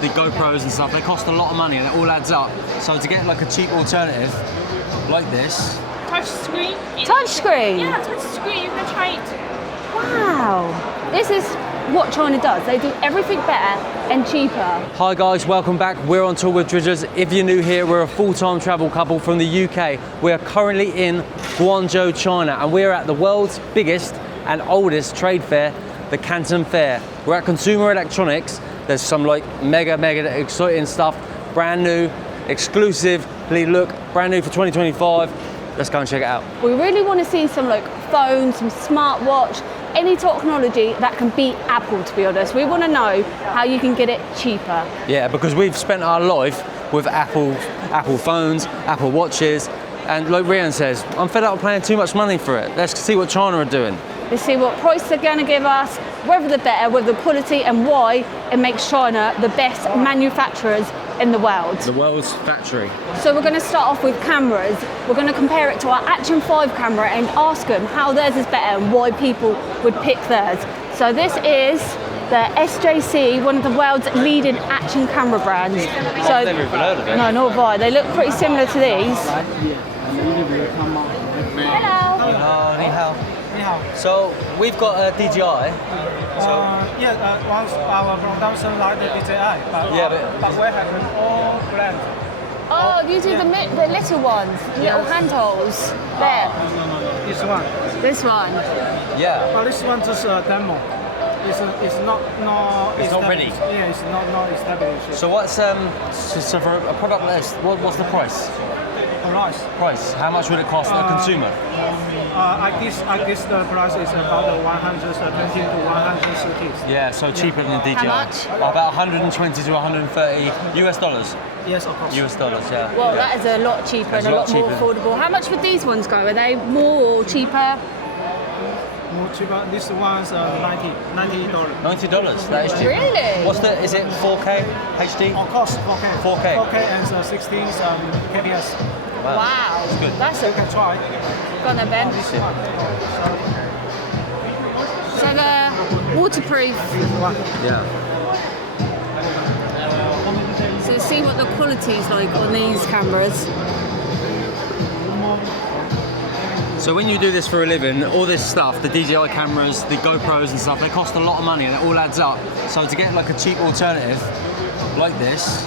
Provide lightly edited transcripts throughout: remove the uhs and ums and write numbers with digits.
the GoPros and stuff, they cost a lot of money and it all adds up. So to get like a cheap alternative like this. Touch screen. Touch screen? Yeah, touch screen. You can try it. Wow. This is what China does. They do everything better and cheaper. Hi guys, welcome back. We're on tour with Dridgers. If you're new here, we're a full-time travel couple from the UK. We are currently in Guangzhou, China, and we're at the world's biggest and oldest trade fair, the Canton Fair. We're at Consumer Electronics. There's some like mega exciting stuff, brand new, exclusively look, brand new for 2025. Let's go and check it out. We really want to see some like phones, some smartwatch, any technology that can beat Apple, to be honest. We want to know how you can get it cheaper. Yeah, because we've spent our life with Apple phones, Apple watches, and like Reanne says, I'm fed up of paying too much money for it. Let's see what China are doing. Let's see what price they're going to give us, whether they're better, whether the quality, and why it makes China the best manufacturers in the world. The world's factory. So we're going to start off with cameras. We're going to compare it to our Action 5 camera and ask them how theirs is better and why people would pick theirs. So this is the SJC, one of the world's leading action camera brands. So, I've never even heard of it. No, nor have I. They look pretty similar to these. Hello. Oh, ni hao. So we've got a DJI. Once our production like the DJI, but we have all brands. Oh, you do the little ones, little handholds. There. No. This one. This one. Yeah. But this one just a demo. It's not ready. Yeah, it's not established. So what's so for a product like this, what's the price? Price. How much would it cost a consumer? I guess the price is about 120 to 130. Yeah, so cheaper than DJI. How much? About 120 to 130 US dollars. Yes, of course. US dollars, yeah. Well, that is a lot cheaper That's and a a lot lot more cheaper. affordable. How much would these ones go? Are they more or cheaper? More cheaper. This one's $90. $90. That is cheap. Really? What's the? Is it 4K HD? Of course, 4K. 4K. 4K and 16 kps. Wow. That's good. That's You a can try. go on then, Ben. This one. So they're waterproof. Yeah. So let's see what the quality is like on these cameras. So when you do this for a living, all this stuff, the DJI cameras, the GoPros and stuff, they cost a lot of money and it all adds up. So to get like a cheap alternative like this,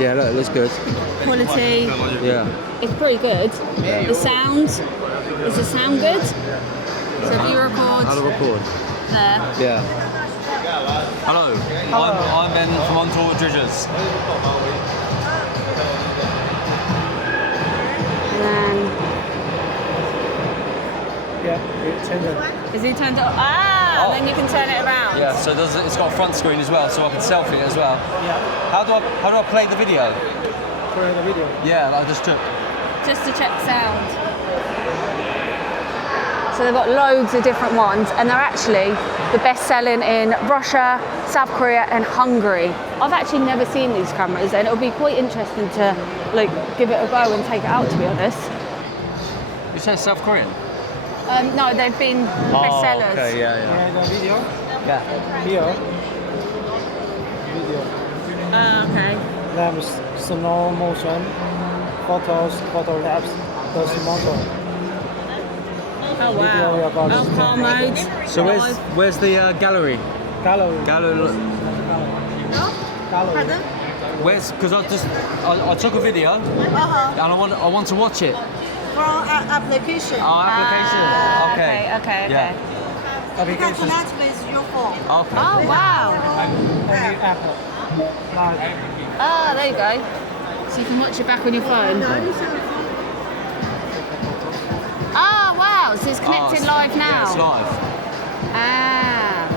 yeah, look, it looks good. Quality. Yeah. It's pretty good. The sound. Is the sound good? So if you record How to record? there. Yeah. Hello. I'm Ben from On Tour with Dridgers. And Yeah, change it. is he turned it? Ah, Oh. then you can turn it around. Yeah, so it's got a front screen as well, so I can selfie it as well. Yeah, How do I play the video? for the video. Yeah, that I just took. Just to check sound. So they've got loads of different ones, and they're actually the best selling in Russia, South Korea, and Hungary. I've actually never seen these cameras, and it'll be quite interesting to like give it a go and take it out, to be honest. You say South Korean? No, they've been best sellers. Okay, yeah. And the video Yeah. here. Video. Okay. Then slow motion, photo labs, those motor. Oh wow. Alcohol mode. So where's the gallery? Gallery. Gallery. Where's? Because I took a video and I want to watch it. From application. Oh, application. Okay. Yeah. You can connect with your phone. Okay. Oh wow. Only Apple. Like, Ah, there you go. So you can watch it back on your phone. Ah, wow. So it's connected live now. Yeah, it's live. Ah.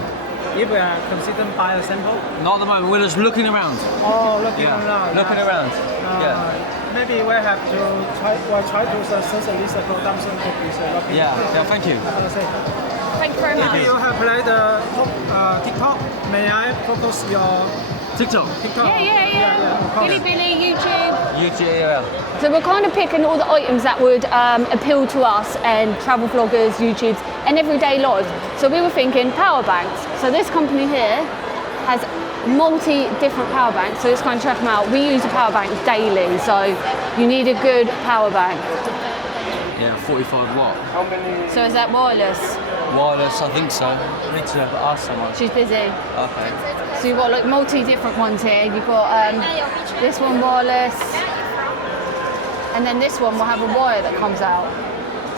if we are considering buy a sample. Not at the moment. We're just looking around. Oh, looking Yeah. around. Looking around. Yeah. Maybe we have to try to search at least the production copies. Yeah. Yeah. Thank you. Thank you very much. If you have played TikTok, may I focus your TikTok. TikTok? Yeah. of course. Bilibili, YouTube. YouTube. Yeah. So we're kind of picking all the items that would appeal to us and travel vloggers, YouTubes, and everyday life. So we were thinking power banks. So this company here has multi-different power banks, so let's go and check them out. We use a power bank daily, so you need a good power bank. Yeah, 45 watt. So is that wireless? Wireless, I think so. I need to ask someone. She's busy. Okay. So you've got like multi-different ones here. You've got this one wireless, and then this one will have a wire that comes out.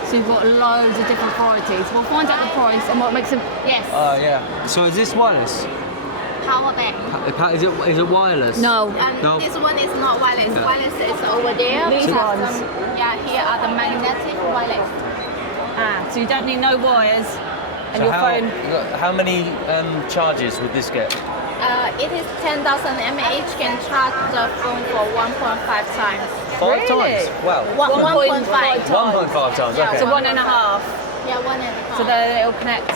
So you've got loads of different varieties. We'll find out the price and what makes them. Yes. Yeah. So is this wireless? Power bank. Is it wireless? No. No. This one is not wireless. Yeah. Wireless is over there. These We have ones. here are the magnetic wireless. So you don't need no wires, and So your phone. how many charges would this get? It is 10,000 mAh, can charge the phone for 1.5 times. 5 Really? times? Wow. 1.5 times. 1.5 times. Yeah, Okay. So 1.5. Yeah, 1.5. So then it'll connect.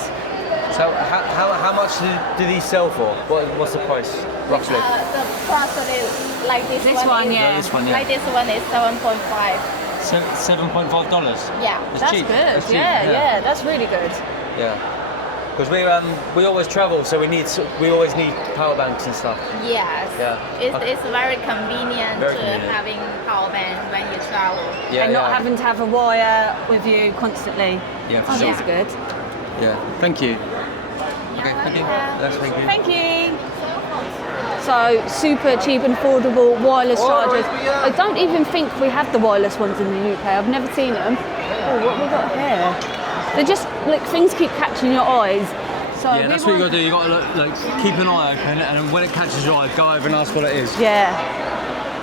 So how much do these sell for? What's the price roughly? The price is like this, This one, is, yeah. This one, yeah. Like this one is 7.5. $7.5. Yeah. That's cheap. good. That's cheap, Yeah, that's really good. Yeah. Because we always travel, so we always need power banks and stuff. Yes. Yeah. It's very convenient Very to convenient. having power bank when you travel. Yeah, And not yeah. having to have a wire with you constantly. Yeah, for Oh, sure. that's good. Yeah. Thank you. Okay, thank you. That's thank you. Thank you. So super cheap and affordable wireless chargers. I don't even think we have the wireless ones in the UK. I've never seen them. Oh, what have we got here? They're just like things keep catching your eyes. So Yeah, that's what you gotta do. You gotta like keep an eye open, and then when it catches your eye, go over and ask what it is. Yeah.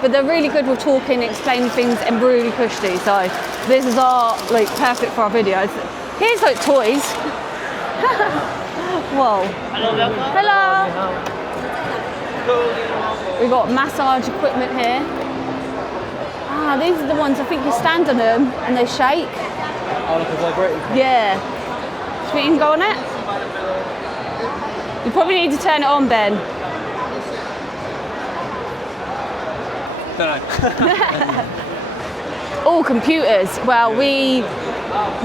But they're really good with talking, explaining things, and really pushy. So this is like perfect for our videos. Here's like toys. Whoa. Hello. We've got massage equipment here. These are the ones I think you stand on them and they shake. Oh, like a vibrating. Yeah. So we can go on it? You probably need to turn it on, Ben. Don't know. All computers. Well, we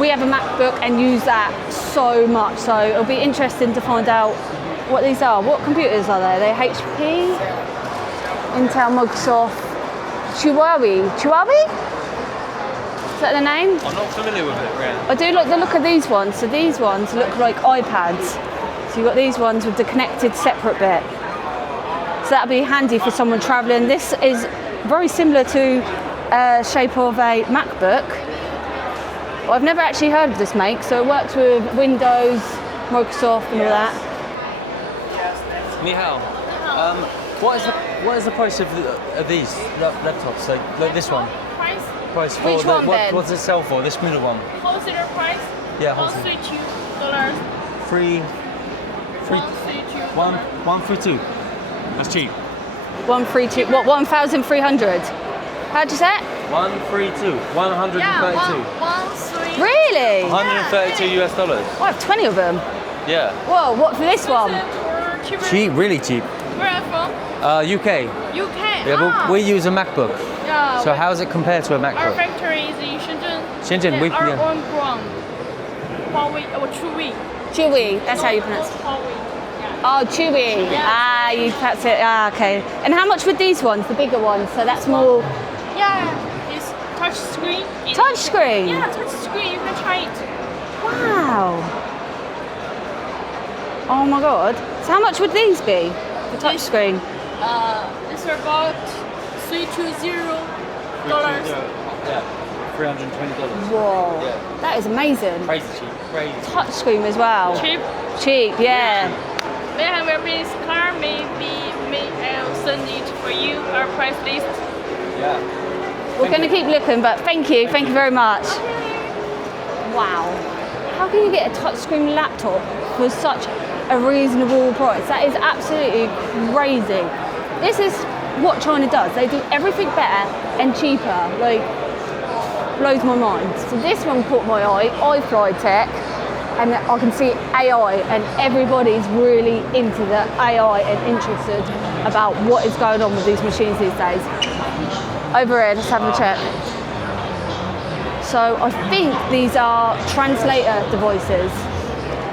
have a MacBook and use that so much, so it'll be interesting to find out what these are. What computers are there? They're HP, Intel, Microsoft, Huawei. Is that the name? I'm not familiar with it, Reanne. I do like the look of these ones. So these ones look like iPads. So you've got these ones with the connected separate bit. So that'll be handy for someone traveling. This is very similar to shape of a MacBook. Well, I've never actually heard of this make, so it works with Windows, Microsoft and all that. Ni hao. What is the price of these laptops? Like this one? Price for Which one, Ben? What's it sell for? This middle one? Wholesale price? Yeah, wholesale. $132. Three, 132. 132. That's cheap. 132, what, 1,300? How'd you say it? 132. 132. Yeah, 132. Really? 132 US dollars. I have 20 of them. Yeah. Whoa, what for this one? Cheap, really cheap. Where are you from? UK. UK. Yeah, but we use a MacBook. Yeah. So how does it compare to a Our MacBook? factory is in Shenzhen. Shenzhen, Yeah, our yeah. own brand. Huawei or Chewy. Chewy, that's how you pronounce it. Huawei. Yeah. Oh, Chewy. Yeah. You pronounce it. Okay. And how much with these ones, the bigger ones? So that's more Yeah, it's touch screen. touch screen. Yeah, touch screen. You can try it. Wow. Oh my god. So how much would these be? The touch screen. It's about $320. Yeah. $320. Whoa. Yeah. That is amazing. Crazy cheap. Crazy. Touch screen as well. Cheap. Cheap, yeah. May I have your business card? I'll send it for you. Our price list. Yeah. We're going to keep looking, but thank you very much. Wow. How can you get a touchscreen laptop for such a reasonable price? That is absolutely crazy. This is what China does. They do everything better and cheaper. Like, blows my mind. So this one caught my eye, iFly Tech, and I can see AI, and everybody's really into the AI and interested about what is going on with these machines these days. Over here, let's have a check. So I think these are translator devices.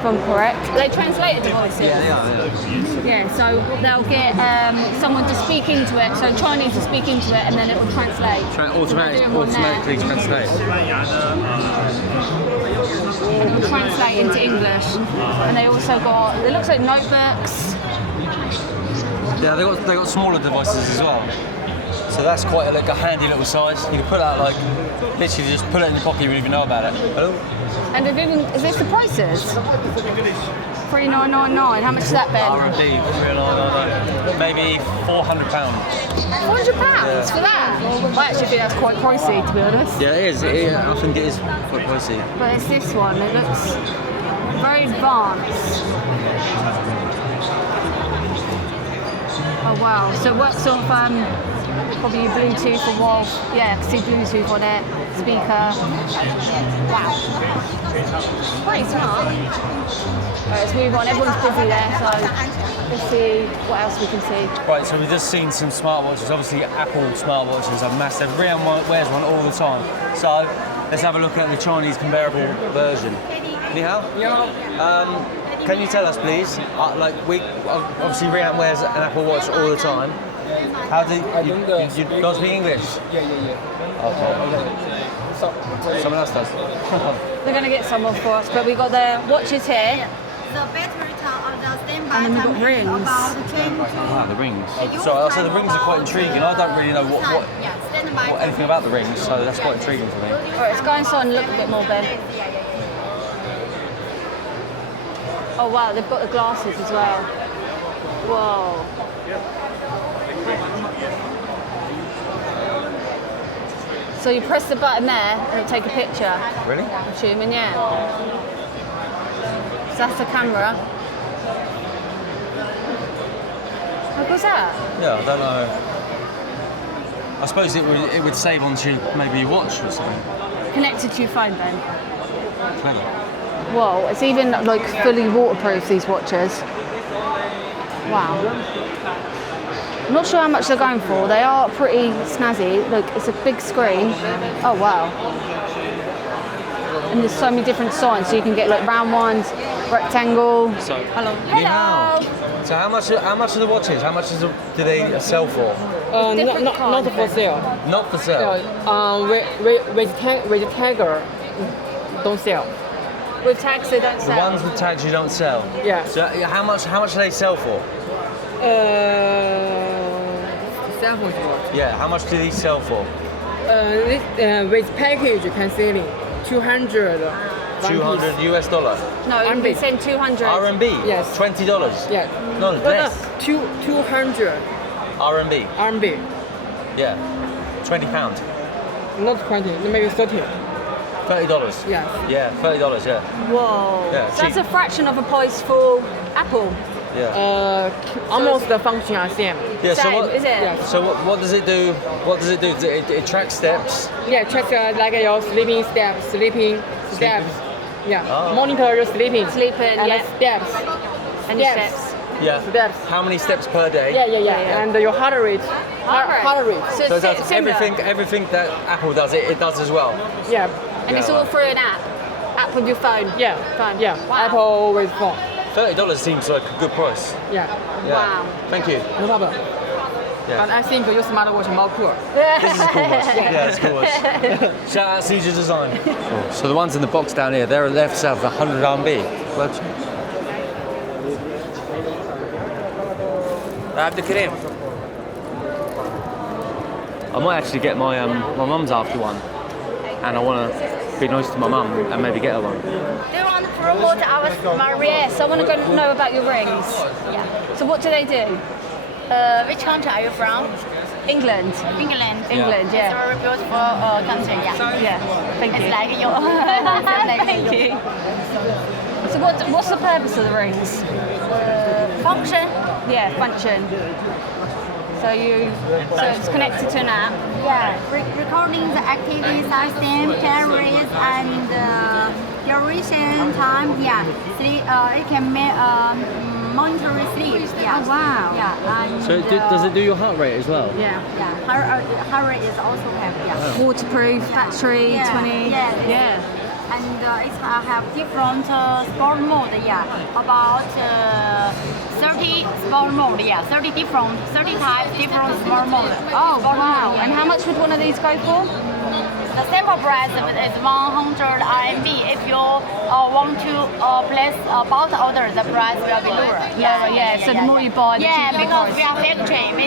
if I'm correct. Are they translator devices? Yeah, they are. Yeah, so they'll get someone to speak into it, so Chinese to speak into it, and then it will translate. Automatically translate. It will translate into English. And they also got, it looks like notebooks. Yeah, they got smaller devices as well. So that's quite a handy little size. You can put that literally just put it in your pocket, you wouldn't even know about it. Hello? And is this the prices? 3,999. How much is that, Ben? RMB, 3,999. Maybe £400. £400 for that? I actually think that's quite pricey, to be honest. Yeah, it is. I think it is quite pricey. But it's this one. It looks very advanced. Oh wow! So it works off probably Bluetooth or wall. Yeah, I can see Bluetooth on it. Speaker. Wow. Pretty smart. Right, let's move on. Everyone's busy there, so let's see what else we can see. Right, so we've just seen some smartwatches. Obviously, Apple smartwatches are massive. Reanne wears one all the time. So let's have a look at the Chinese comparable version. Ni hao? Can you tell us, please? Obviously Reanne wears an Apple Watch all the time. How do you don't speak English? Yeah. Okay. Someone else does. They're going to get some for us, but we've got the watches here. The battery time of the standby And then we've got time is rings. about 10 to The rings. So the rings are quite intriguing. I don't really know anything about the rings, so that's quite intriguing for me. Alright, let's go inside and look a bit more, Ben. Oh wow, they've got the glasses as well. Whoa. So you press the button there and it'll take a picture. Really? I'm assuming, yeah. So that's the camera. How good's that? Yeah, I don't know. I suppose it would save onto maybe your watch or something. Connected to your phone, Ben. Clever. Whoa, it's even fully waterproof, these watches. Wow. I'm not sure how much they're going for. They are pretty snazzy. Look, it's a big screen. Oh wow. And there's so many different sizes, so you can get round ones, rectangle. So, Hello. Hello. So how much are the watches? How much do they sell for? Not for sale. Not for sale. With tagger, don't sell. With tags, they don't The sell. ones with tags you don't sell. Yeah. So how much do they sell for? Cell phone watch. Yeah. How much do these sell for? With package you can sell it 200. $200 US. No, you can send 200. RMB. Yes. $20. Yeah. No, less. 200 RMB. RMB. Yeah. £20. Not 20, maybe 30. $30. Yes. Yeah, $30. Yeah. Whoa. Yeah, So that's cheap. a fraction of a price for Apple. Yeah. Almost the function are same. Yeah. Same, So what? is it? Yes. So what does it do? What does it do? It tracks steps. Yeah, check like your sleeping steps. Yeah. Oh. Monitor your sleeping. Sleeping, and yeah. steps. And your steps. Yeah. Steps. How many steps per day? Yeah. And your heart rate. Heart rate. So So it it's does similar. everything that Apple does, it does as well. Yeah. And it's all through an app with your phone. Yeah. Phone. Yeah. Wow. Apple with phone. $30 seems like a good price. Yeah. Yeah. Wow. Thank you. No problem. Yeah. But I think your smartwatch more cool. This is a cool watch. Yeah, it's a cool watch. Shout out Caesar Design. So the ones in the box down here, they're for sale for 100 RMB. I might actually get my mum's after one, and I want to be nice to my mum and maybe get her one. Do you want to promote my ring? Yes, I want to know about your rings. Yeah. So what do they do? Which country are you from? England. England. England, It's a yeah. very beautiful country. Yeah. Yeah. Thank It's you. like you. Thank you. So what's the purpose of the rings? Function. Yeah, function. So it's connected to an app. Yeah. Recording the activity system, calories, and duration time. Yeah. Sleep. It can monitor sleep. Yeah. Oh, wow. Yeah. And, So does it do your heart rate as well? Yeah. Yeah. Heart rate is also have. Yeah. Waterproof, battery, Yeah, 20. yeah. Yeah. and it have different sport mode. Yeah, about 30 sport mode. Yeah, 30 types different sport mode. Oh Sport wow! mode, yeah, And how much would one of these go for? The sample price is 100 RMB. If you want to place a bulk order, the price will be lower. So the more you buy, the cheaper the because price. we are factory. We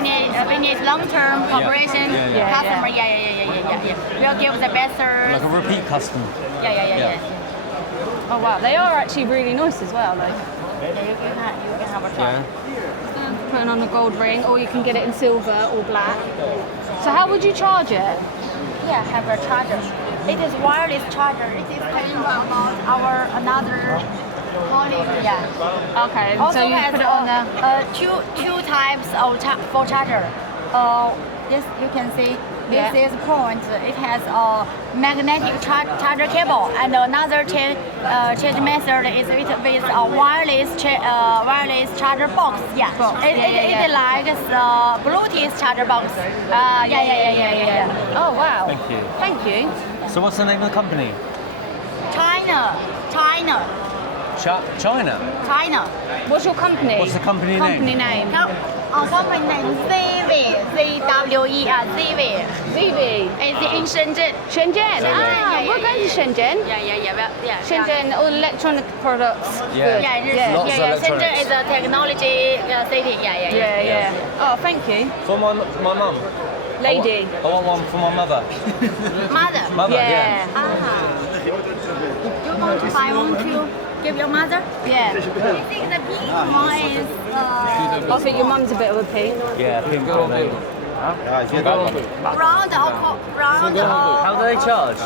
need long-term cooperation. Customer. Yeah. We'll give the best service. Like a repeat customer. Yeah. Oh wow, they are actually really nice as well. Like You can have a try. putting on a gold ring, or you can get it in silver or black. So how would you charge it? Yeah, have a charger. It is wireless charger. It is paying about our another colleague. Yeah. Okay, Also so you has put it on there. two types of for charger. This you can see. This is point. It has a magnetic charger cable, and another change method is with a wireless charger box. Yeah. It likes Bluetooth charger box. Yeah. Oh wow. Thank you. Thank you. So what's the name of the company? China. China. What's your company? What's the company name? Company name ZW. ZV. It's in Shenzhen. Shenzhen. We're going to Shenzhen. Yeah. Shenzhen, all electronic products. Yeah. Good. Lots of Shenzhen electronics. is a technology city. Yeah. Oh, thank you. For my mum. Lady. I want one for my mother. Mother. Mother, yeah. You want to buy one to give your mother? Yeah. I think the pink one is. I think your mum's a bit of a pig. Yeah, pink one. Round or How do they charge?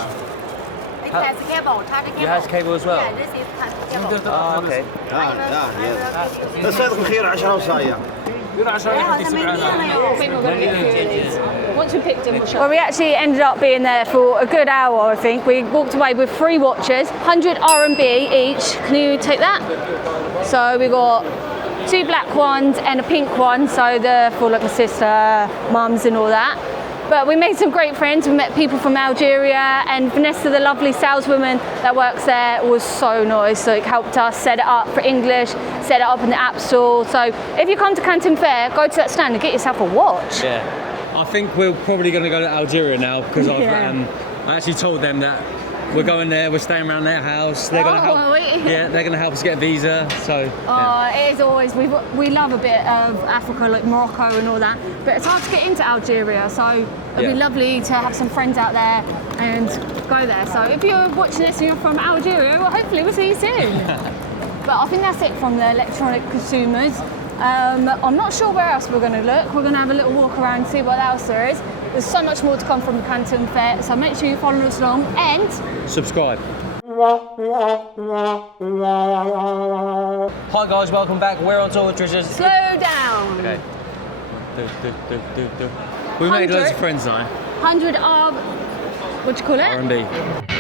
it has cable, charger cable. It has cable as well? Yeah, this is charger cable. Oh, okay. الصيد الخير 10 وصاية. I think we're going to get a few of these. Once we picked them, we'll show. Well, we actually ended up being there for a good hour, I think. We walked away with 3 watches, 100 RMB each. Can you take that? So we got 2 black ones and a pink one, so they're for like my sister, mums and all that. But we made some great friends. We met people from Algeria, and Vanessa, the lovely saleswoman that works there, was so nice. Like, helped us set it up for English, set it up in the app store. So if you come to Canton Fair, go to that stand and get yourself a watch. Yeah. I think we're probably going to go to Algeria now because I actually told them that we're going there. We're staying around their house. They're going to help. Yeah, they're going to help us get a visa. So. It is always we love a bit of Africa, like Morocco and all that. But it's hard to get into Algeria, so it'd be lovely to have some friends out there and go there. So if you're watching this and you're from Algeria, well, hopefully we'll see you soon. But I think that's it from the electronic consumers. I'm not sure where else we're going to look. We're going to have a little walk around and see what else there is. There's so much more to come from the Canton Fair, so make sure you follow us along and subscribe. Hi guys, welcome back. We're on tour with Dridgers. Slow down. Okay. Do. We made loads of friends now. 100 what do you call it? R&B.